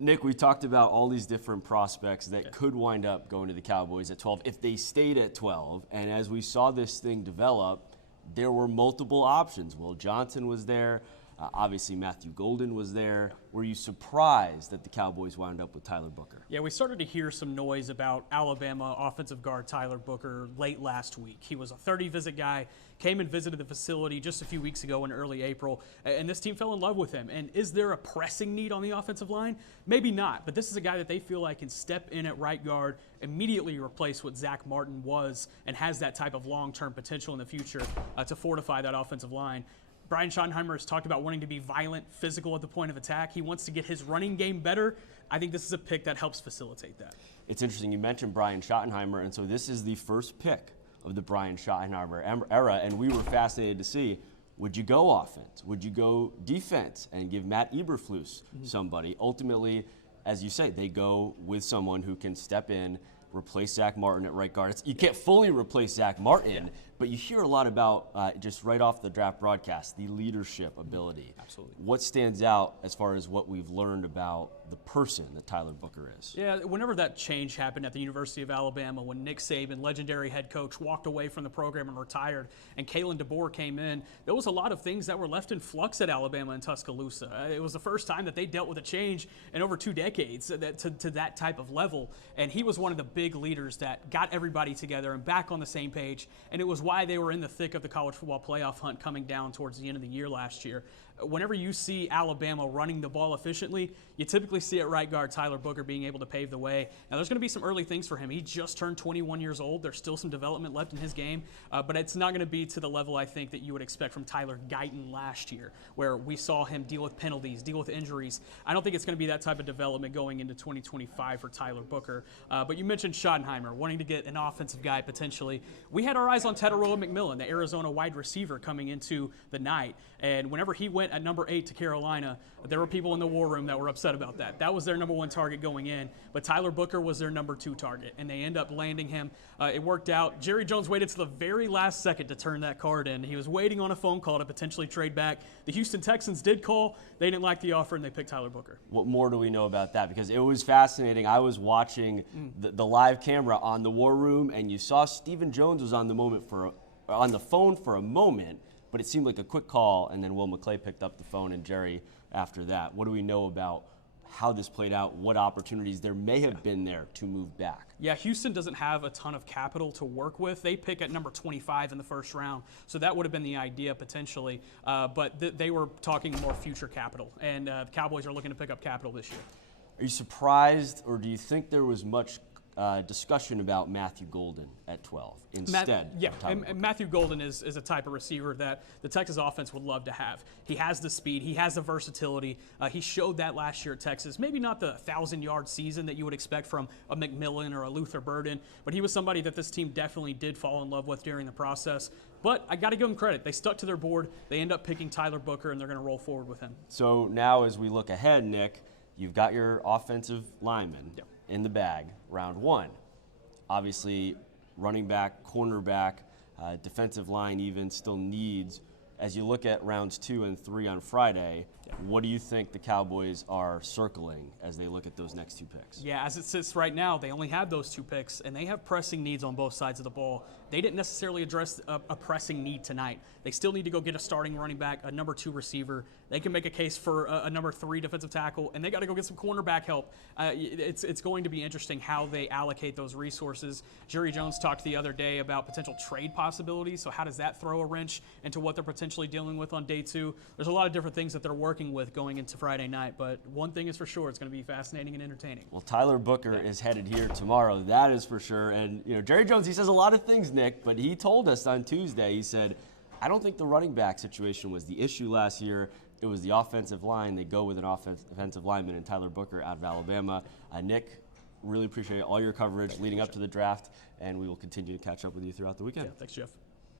Nick, we talked about all these different prospects that could wind up going to the Cowboys at 12 if they stayed at 12. And as we saw this thing develop, there were multiple options. Will Johnson was there. Obviously, Matthew Golden was there. Were you surprised that the Cowboys wound up with Tyler Booker? Yeah, we started to hear some noise about Alabama offensive guard Tyler Booker late last week. He was a 30-visit guy, came and visited the facility just a few weeks ago in early April, and this team fell in love with him. And is there a pressing need on the offensive line? Maybe not, but this is a guy that they feel like can step in at right guard, immediately replace what Zach Martin was, and has that type of long-term potential in the future to fortify that offensive line. Brian Schottenheimer has talked about wanting to be violent, physical at the point of attack. He wants to get his running game better. I think this is a pick that helps facilitate that. It's interesting you mentioned Brian Schottenheimer, and so this is the first pick of the Brian Schottenheimer era, and we were fascinated to see, would you go offense? Would you go defense and give Matt Eberflus somebody? Ultimately, as you say, they go with someone who can step in, replace Zach Martin at right guard. You can't fully replace Zach Martin, but you hear a lot about, just right off the draft broadcast, the leadership ability. Absolutely. What stands out as far as what we've learned about the person that Tyler Booker is? Yeah, whenever that change happened at the University of Alabama, when Nick Saban, legendary head coach, walked away from the program and retired, and Kalen DeBoer came in, there was a lot of things that were left in flux at Alabama and Tuscaloosa. It was the first time that they dealt with a change in over 2 decades to that type of level, and he was one of the big leaders that got everybody together and back on the same page, and it was why they were in the thick of the college football playoff hunt coming down towards the end of the year last year. Whenever you see Alabama running the ball efficiently, you typically see at right guard Tyler Booker being able to pave the way. Now, there's going to be some early things for him. He just turned 21 years old. There's still some development left in his game, but it's not going to be to the level, I think, that you would expect from Tyler Guyton last year, where we saw him deal with penalties, deal with injuries. I don't think it's going to be that type of development going into 2025 for Tyler Booker. But you mentioned Schottenheimer, wanting to get an offensive guy potentially. We had our eyes on Tedoroa McMillan, the Arizona wide receiver, coming into the night. And whenever he went at number 8 to Carolina, there were people in the war room that were upset about that. That was their number 1 target going in, but Tyler Booker was their number 2 target, and they end up landing him. It worked out. Jerry Jones waited to the very last second to turn that card in. He was waiting on a phone call to potentially trade back. The Houston Texans did call. They didn't like the offer, and they picked Tyler Booker. What more do we know about that? Because it was fascinating. I was watching the live camera on the war room, and you saw Stephen Jones was on the phone for a moment, but it seemed like a quick call, and then Will McClay picked up the phone and Jerry after that. What do we know about how this played out, what opportunities there may have been there to move back? Yeah, Houston doesn't have a ton of capital to work with. They pick at number 25 in the first round, so that would have been the idea potentially, but they were talking more future capital, and the Cowboys are looking to pick up capital this year. Are you surprised, or do you think there was much discussion about Matthew Golden at 12 instead? And Matthew Golden is a type of receiver that the Texas offense would love to have. He has the speed, he has the versatility. He showed that last year at Texas. Maybe not the 1,000-yard season that you would expect from a McMillan or a Luther Burden, but he was somebody that this team definitely did fall in love with during the process. But I got to give them credit. They stuck to their board. They end up picking Tyler Booker, and they're going to roll forward with him. So now as we look ahead, Nick, you've got your offensive lineman in the bag, round 1. Obviously, running back, cornerback, defensive line even still needs. As you look at rounds 2 and 3 on Friday, what do you think the Cowboys are circling as they look at those next 2 picks? Yeah, as it sits right now, they only have those 2 picks, and they have pressing needs on both sides of the ball. They didn't necessarily address a pressing need tonight. They still need to go get a starting running back, a number 2 receiver. They can make a case for a number 3 defensive tackle, and they got to go get some cornerback help. It's going to be interesting how they allocate those resources. Jerry Jones talked the other day about potential trade possibilities, so how does that throw a wrench into what they're potentially dealing with on day 2? There's a lot of different things that they're working with going into Friday night, but one thing is for sure, it's going to be fascinating and entertaining. Well, Tyler Booker is headed here tomorrow, that is for sure. And Jerry Jones, he says a lot of things, Nick, but he told us on Tuesday, he said, I don't think the running back situation was the issue last year. It was the offensive line. They go with an offensive lineman and Tyler Booker out of Alabama. Nick, really appreciate all your coverage leading up to the draft, and we will continue to catch up with you throughout the weekend. Yeah, thanks, Jeff.